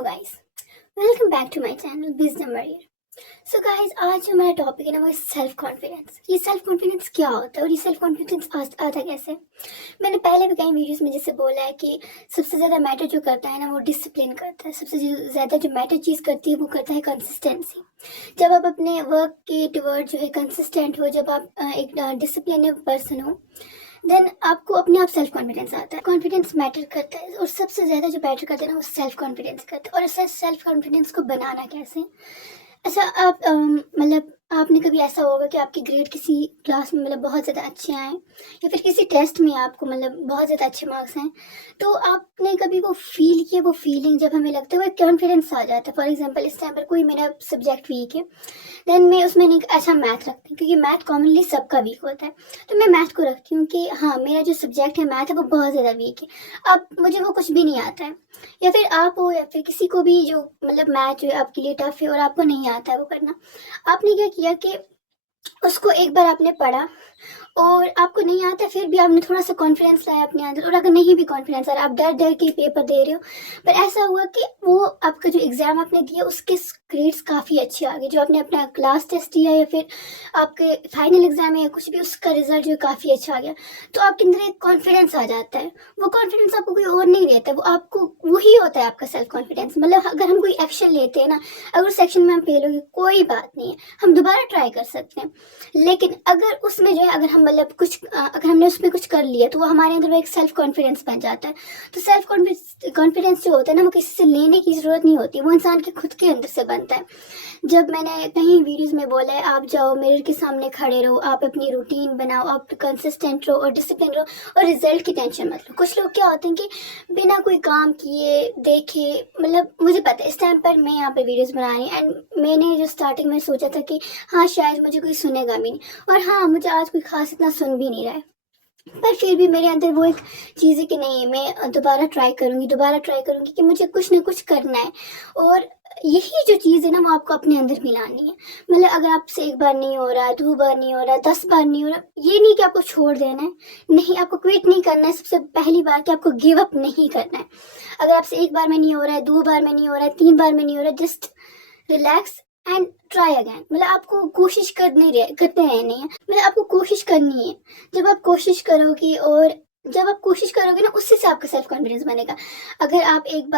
Hello guys, welcome back to my channel wisdom warrior. So guys, आज जो हमारा topic है ना वो है सेल्फ कॉन्फिडेंस। ये सेल्फ कॉन्फिडेंस क्या होता है और ये सेल्फ कॉन्फिडेंस आता कैसे? मैंने पहले भी कई वीडियोस में जैसे बोला है कि सबसे ज़्यादा मैटर जो करता है ना वो डिसिप्लिन करता है। सबसे ज़्यादा जो मैटर चीज़ करती है वो करता है कंसिस्टेंसी। जब आप अपने वर्क के टुवर्ड जो है कंसिस्टेंट हो, जब आप एक डिसिप्लिन पर्सन हो, देन आपको अपने आप सेल्फ कॉन्फिडेंस आता है। कॉन्फिडेंस मैटर करता है और सबसे ज़्यादा जो मैटर करता है ना वो सेल्फ कॉन्फिडेंस करता है। और ऐसा सेल्फ कॉन्फिडेंस को बनाना कैसे? अच्छा, आप मतलब आपने कभी ऐसा होगा कि आपके ग्रेड किसी क्लास में मतलब बहुत ज़्यादा अच्छे आए या फिर किसी टेस्ट में आपको मतलब बहुत ज़्यादा अच्छे मार्क्स हैं, तो आपने कभी वो फील किया, वो फीलिंग जब हमें लगता है वो कॉन्फिडेंस आ जाता है। फॉर एग्जांपल, इस टाइम पर कोई मेरा सब्जेक्ट वीक है, देन मैं उसमें एक ऐसा मैथ रखती हूँ क्योंकि मैथ कॉमनली सबका वीक होता है। तो मैं मैथ को रखती हूँ कि हाँ, मेरा जो सब्जेक्ट है मैथ है वो बहुत ज़्यादा वीक है, अब मुझे वो कुछ भी नहीं आता है। या फिर आप हो या फिर किसी को भी जो मतलब मैथ जो है आपके लिए टफ है और आपको नहीं आता है वो करना, आपने क्या किया कि उसको एक बार आपने पढ़ा और आपको नहीं आता फिर भी आपने थोड़ा सा कॉन्फिडेंस लाया अपने अंदर। और अगर नहीं भी कॉन्फिडेंस आ रहा, आप डर डर के पेपर दे रहे हो, पर ऐसा हुआ कि वो आपका जो एग्ज़ाम आपने दिया उसके ग्रेड्स काफ़ी अच्छे आ गए, जो आपने अपना क्लास टेस्ट दिया या फिर आपके फाइनल एग्ज़ाम है या कुछ भी, उसका रिजल्ट जो काफ़ी अच्छा आ गया, तो आपके अंदर एक कॉन्फिडेंस आ जाता है। वो कॉन्फिडेंस आपको कोई और नहीं देता, वो आपको वही होता है आपका सेल्फ कॉन्फिडेंस। मतलब अगर हम कोई एक्शन लेते हैं ना, अगर उस एक्शन में हम फेल हो गए कोई बात नहीं है, हम दोबारा ट्राई कर सकते हैं। लेकिन अगर उसमें जो है अगर हम मतलब अगर हमने उसमें कुछ कर लिया तो वो हमारे अंदर वो एक सेल्फ कॉन्फिडेंस बन जाता है। तो सेल्फ कॉन्फिडेंस जो होता है ना वो किसी से लेने की ज़रूरत नहीं होती, वो इंसान के खुद के अंदर से बनता है। जब मैंने कहीं वीडियोस में बोला है, आप जाओ मिरर के सामने खड़े रहो, आप अपनी रूटीन बनाओ, आप कंसिस्टेंट रहो और डिसिप्लिन रहो और रिजल्ट की टेंशन मत लो। कुछ लोग क्या होते हैं कि बिना कोई काम किए देखे, मतलब मुझे पता है इस टाइम पर मैं यहाँ पे वीडियोस बना रही हूँ एंड मैंने जो स्टार्टिंग में सोचा था कि हाँ शायद मुझे कोई सुनेगा भी नहीं, और हाँ मुझे आज कोई खास इतना सुन भी नहीं रहा है, पर फिर भी मेरे अंदर वो एक चीज़ है कि नहीं, मैं दोबारा ट्राई करूँगी कि मुझे कुछ ना कुछ करना है। और यही जो चीज़ है ना वो आपको अपने अंदर मिलानी है। मतलब अगर आपसे एक बार नहीं हो रहा, दो बार नहीं हो रहा, 10 बार नहीं हो रहा, ये नहीं कि आपको छोड़ देना है, नहीं, आपको क्विट नहीं करना है। सबसे पहली बात कि आपको गिव अप नहीं करना है। अगर आपसे एक बार में नहीं हो रहा है, दो बार में नहीं हो रहा है, तीन बार में नहीं हो रहा है, just relax and try again. मतलब आपको कोशिश करते रहनी है, मतलब आपको कोशिश करनी है। जब आप कोशिश करोगे और जब आप कोशिश करोगे ना, उससे से आपका सेल्फ कॉन्फिडेंस बनेगा। अगर आप एक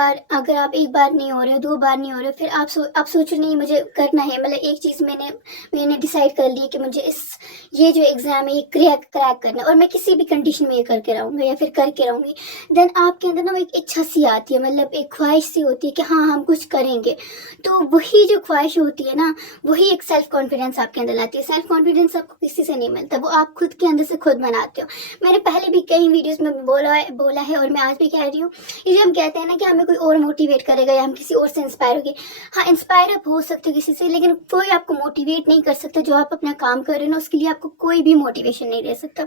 बार नहीं हो रहे, दो बार नहीं हो रहे, फिर आप सोचो नहीं मुझे करना है, मतलब एक चीज़ मैंने डिसाइड कर ली कि मुझे ये जो एग्ज़ाम है ये क्रैक करना है और मैं किसी भी कंडीशन में ये करके रहूँगा या फिर करके रहूँगी, देन आपके अंदर ना वो एक इच्छा सी आती है, मतलब एक ख्वाहिश सी होती है कि हाँ हम कुछ करेंगे। तो वही जो ख्वाहिश होती है ना, वही एक सेल्फ कॉन्फिडेंस आपके अंदर लाती है। सेल्फ कॉन्फिडेंस आपको किसी से नहीं मिलता, वो आप खुद के अंदर से खुद बनाते हो। मैंने पहले भी कई वीडियोस में बोला है और मैं आज भी कह रही हूँ, ये जो हम कहते हैं ना कि हमें कोई और मोटिवेट करेगा या हम किसी और से इंस्पायर होंगे, हाँ इंस्पायर आप हो सकते हो किसी से, लेकिन कोई आपको मोटिवेट नहीं कर सकता। जो आप अपना काम कर रहे हो ना उसके लिए आपको कोई भी मोटिवेशन नहीं दे सकता।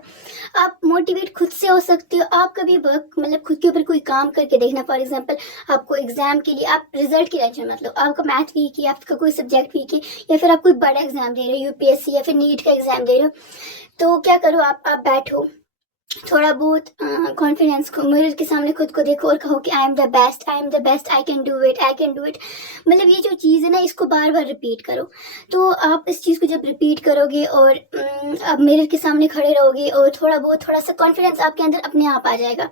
आप मोटिवेट खुद से हो सकते हो। आप कभी वर्क मतलब खुद के ऊपर कोई काम करके देखना। फॉर एग्जाम्पल, आपको एग्जाम के लिए आप रिजल्ट की टेंशन मतलब आपका मैथ वीक है, आपका कोई सब्जेक्ट वीक है, या फिर आप कोई बड़ा एग्जाम दे रहे हो, यूपीएससी या फिर नीट का एग्जाम दे रहे हो, तो क्या करो, आप बैठो, थोड़ा बहुत कॉन्फिडेंस को मिरर के सामने खुद को देखो और कहो कि I am the best, I am the best, I can do it, I can do it. मतलब ये जो चीज़ है ना इसको बार बार रिपीट करो। तो आप इस चीज़ को जब रिपीट करोगे और आप मिरर के सामने खड़े रहोगे और थोड़ा सा कॉन्फिडेंस आपके अंदर अपने आप आ जाएगा,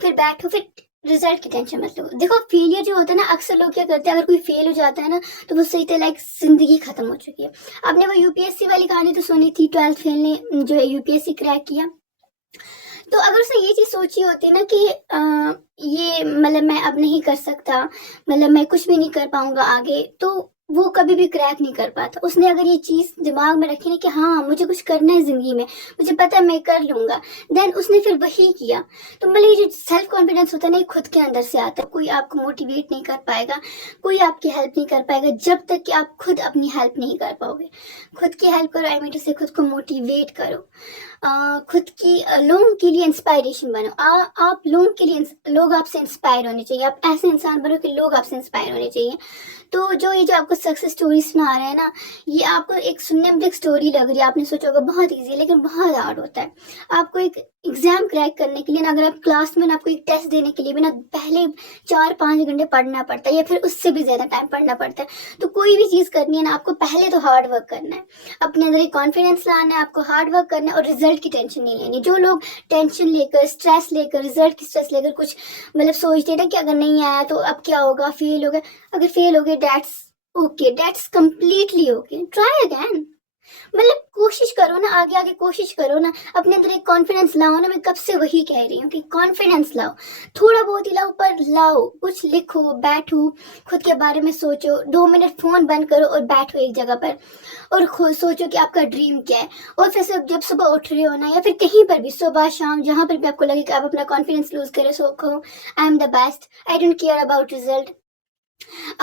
फिर बैठो, फिर रिजल्ट की टेंशन मत लो। देखो, फेलियर जो होता है ना, अक्सर लोग क्या करते हैं, अगर कोई फेल हो जाता है ना तो वो सही तरह लाइक जिंदगी खत्म हो चुकी है। आपने वो यूपीएससी वाली कहानी तो सुनी थी, 12th फेल ने जो है यूपीएससी क्रैक किया। तो अगर उसने ये चीज़ सोची होती ना कि ये मतलब मैं अब नहीं कर सकता, मतलब मैं कुछ भी नहीं कर पाऊंगा आगे, तो वो कभी भी क्रैक नहीं कर पाता। उसने अगर ये चीज़ दिमाग में रखी ना कि हाँ मुझे कुछ करना है ज़िंदगी में, मुझे पता है मैं कर लूँगा, देन उसने फिर वही किया। तो मतलब ये जो सेल्फ कॉन्फिडेंस होता है ना, ये खुद के अंदर से आता है। कोई आपको मोटिवेट नहीं कर पाएगा, कोई आपकी हेल्प नहीं कर पाएगा जब तक कि आप खुद अपनी हेल्प नहीं कर पाओगे। खुद की हेल्प करो, आई मीन टू से खुद को मोटिवेट करो। खुद की लोगों के लिए इंस्पायरेशन बनो। आप लोगों के लिए लोग आपसे इंस्पायर होने चाहिए। आप ऐसे इंसान बनो कि लोग आपसे इंस्पायर होने चाहिए। तो जो ये जो आपको सक्सेस स्टोरी सुना रहे हैं ना, ये आपको एक सुनने में एक स्टोरी लग रही है, आपने सोचा होगा बहुत ईजी है, लेकिन बहुत हार्ड होता है। आपको एक एग्जाम क्रैक करने के लिए ना, अगर आप क्लास में ना, आपको एक टेस्ट देने के लिए भी ना पहले 4-5 घंटे पढ़ना पड़ता है, या फिर उससे भी ज़्यादा टाइम पढ़ना पड़ता है। तो कोई भी चीज़ करनी है ना, आपको पहले तो हार्ड वर्क करना है, अपने अंदर एक कॉन्फिडेंस लाना है, आपको हार्ड वर्क करना है और रिजल्ट की टेंशन नहीं लेनी। जो लोग टेंशन लेकर, स्ट्रेस लेकर, रिजल्ट की स्ट्रेस लेकर कुछ मतलब सोचते हैं ना कि अगर नहीं आया तो अब क्या होगा, फेल हो गया, अगर फेल हो गए that's okay, that's completely okay, try again. मतलब कोशिश करो ना, आगे आगे कोशिश करो ना, अपने अंदर एक कॉन्फिडेंस लाओ ना। मैं कब से वही कह रही हूँ कि कॉन्फिडेंस लाओ, थोड़ा बहुत ही लाओ पर लाओ। कुछ लिखो, बैठो, खुद के बारे में सोचो, 2 मिनट फोन बंद करो और बैठो एक जगह पर और खुद सोचो कि आपका ड्रीम क्या है। और फिर जब सुबह उठ रहे हो ना, या फिर कहीं पर भी, सुबह शाम जहाँ पर भी आपको लगे कि आप अपना कॉन्फिडेंस लूज करें, सो कहो I am the best, I don't care about result.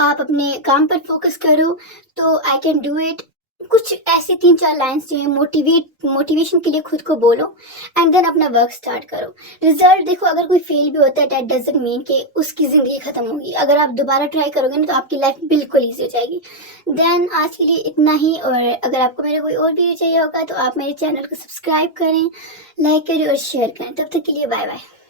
आप अपने काम पर फोकस करो तो आई कैन डू इट। कुछ ऐसे 3-4 लाइंस जो है मोटिवेशन के लिए खुद को बोलो एंड देन अपना वर्क स्टार्ट करो। रिजल्ट देखो, अगर कोई फेल भी होता है दैट डजंट मीन कि उसकी ज़िंदगी ख़त्म होगी। अगर आप दोबारा ट्राई करोगे ना तो आपकी लाइफ बिल्कुल ईजी हो जाएगी। देन आज के लिए इतना ही, और अगर आपको मेरा कोई और वीडियो चाहिए होगा तो आप मेरे चैनल को सब्सक्राइब करें, लाइक करें और शेयर करें। तब तक के लिए बाय बाय।